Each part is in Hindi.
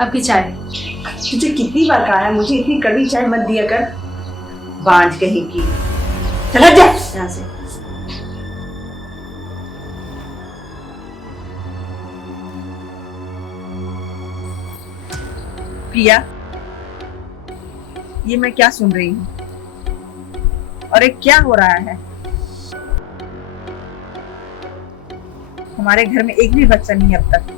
आपकी चाय। तुझे कितनी बार कहा है मुझे इतनी कड़वी चाय मत दिया कर, बांझ कहीं की। चला जा यहाँ से। प्रिया, ये मैं क्या सुन रही हूँ? और ये क्या हो रहा है? हमारे घर में एक भी बच्चा नहीं है अब तक।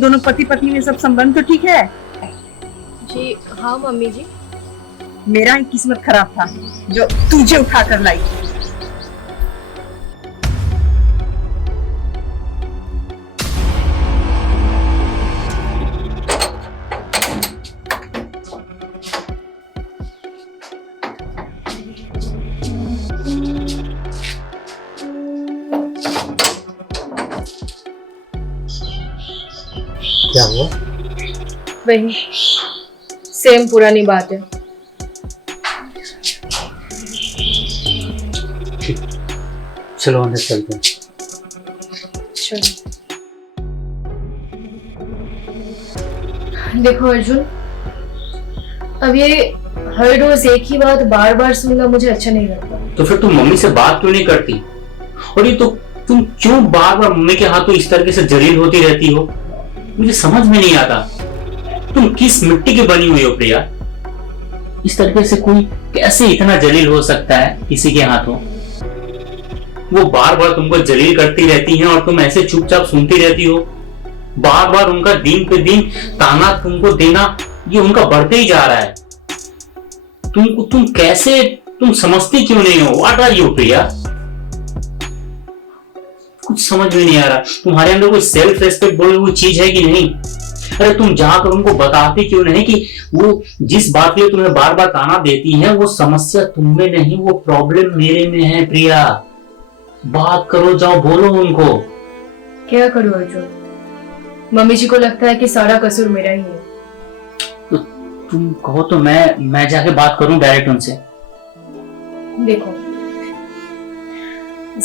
दोनों पति पत्नी में सब संबंध तो ठीक है? जी हाँ मम्मी जी। मेरा ही किस्मत खराब था जो तुझे उठा कर लाई। क्या हुआ? वही सेम पुरानी बात है। चलो अंदर चलते हैं। चलो। देखो अर्जुन, अब ये हर रोज एक ही बात बार बार सुनना मुझे अच्छा नहीं लगता। तो फिर तुम मम्मी से बात क्यों नहीं करती? और ये तो तुम क्यों बार बार मम्मी के हाथों इस तरीके से जलील होती रहती हो? मुझे समझ में नहीं आता, तुम किस मिट्टी की बनी हुई हो प्रिया? इस तरीके से कोई कैसे इतना जलील हो सकता है किसी के हाथों? वो बार बार तुमको जलील करती रहती हैं और तुम ऐसे चुपचाप सुनती रहती हो। बार बार उनका दिन पे दिन ताना तुमको देना, ये उनका बढ़ते ही जा रहा है। तुम कैसे, तुम समझती क्यों नहीं हो? व्हाट आर यू प्रिया? कुछ समझ में नहीं आ रहा, तुम्हारे अंदर कोई सेल्फ रेस्पेक्ट बोले हुई चीज है कि नहीं? अरे तुम जाकर उनको बताती क्यों नहीं कि वो जिस बात के लिए तुम्हें बार बार ताना देती हैं वो समस्या तुम में नहीं, वो प्रॉब्लम मेरे में है। प्रिया, बात करो, जाओ बोलो उनको। क्या करूं अर्जुन, मम्मी जी को लगता है कि सारा कसूर मेरा ही है। तो तुम कहो तो मैं जाके बात करूं डायरेक्ट उनसे। देखो,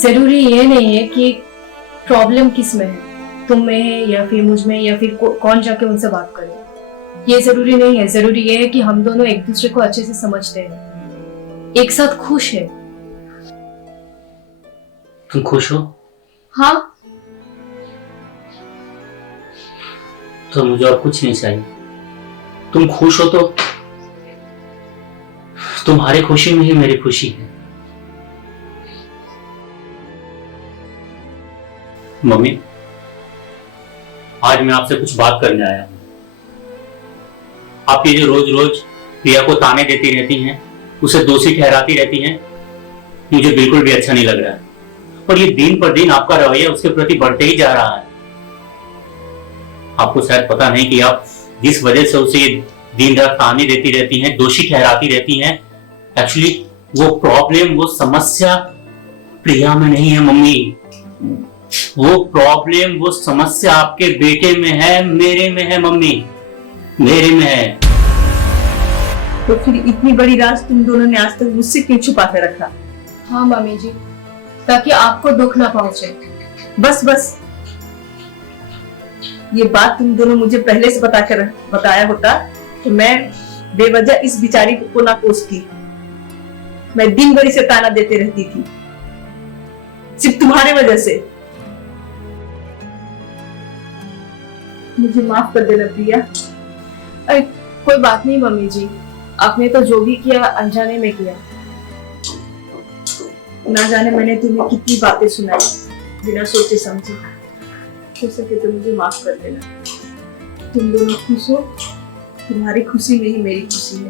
जरूरी ये नहीं है कि प्रॉब्लम किस में है, तुम में है या फिर मुझ में, या फिर कौन जाके उनसे बात करे। ये जरूरी नहीं है। जरूरी ये है कि हम दोनों एक दूसरे को अच्छे से समझते हैं, एक साथ खुश है। तुम खुश हो? हाँ। तो मुझे और कुछ नहीं चाहिए। तुम खुश हो तो तुम्हारी खुशी में ही मेरी खुशी है। मम्मी, आज मैं आपसे कुछ बात करने आया हूं। आप ये जो रोज रोज प्रिया को ताने देती रहती हैं, उसे दोषी ठहराती रहती हैं, मुझे बिल्कुल भी अच्छा नहीं लग रहा है। और ये दिन पर दिन आपका रवैया उसके प्रति बढ़ते ही जा रहा है। आपको शायद पता नहीं कि आप जिस वजह से उसे दिन रात ताने देती रहती हैं, दोषी ठहराती रहती हैं, एक्चुअली वो प्रॉब्लम, वो समस्या प्रिया में नहीं है मम्मी। वो प्रॉब्लम, वो समस्या आपके बेटे में है, मेरे में है मम्मी, मेरे में है। तो फिर इतनी बड़ी राज तुम दोनों ने आज तक मुझसे क्यों छुपा के रखा? हाँ मम्मी जी, ताकि आपको दुख ना पहुंचे। बस बस, ये बात तुम दोनों मुझे पहले से बताया होता तो मैं बेवजह इस बिचारी को ना कोसती। मैं दिन भर इसे ताना देते रहती थी, सिर्फ तुम्हारे वजह से। मुझे माफ कर देना प्रिया। अरे कोई बात नहीं मम्मी जी, आपने तो जो भी किया अनजाने में किया। ना जाने मैंने तुम्हें कितनी बातें सुनाई बिना सोचे समझे। हो सके तो मुझे माफ कर देना। तुम दोनों खुश हो, तुम्हारी खुशी में ही मेरी खुशी है।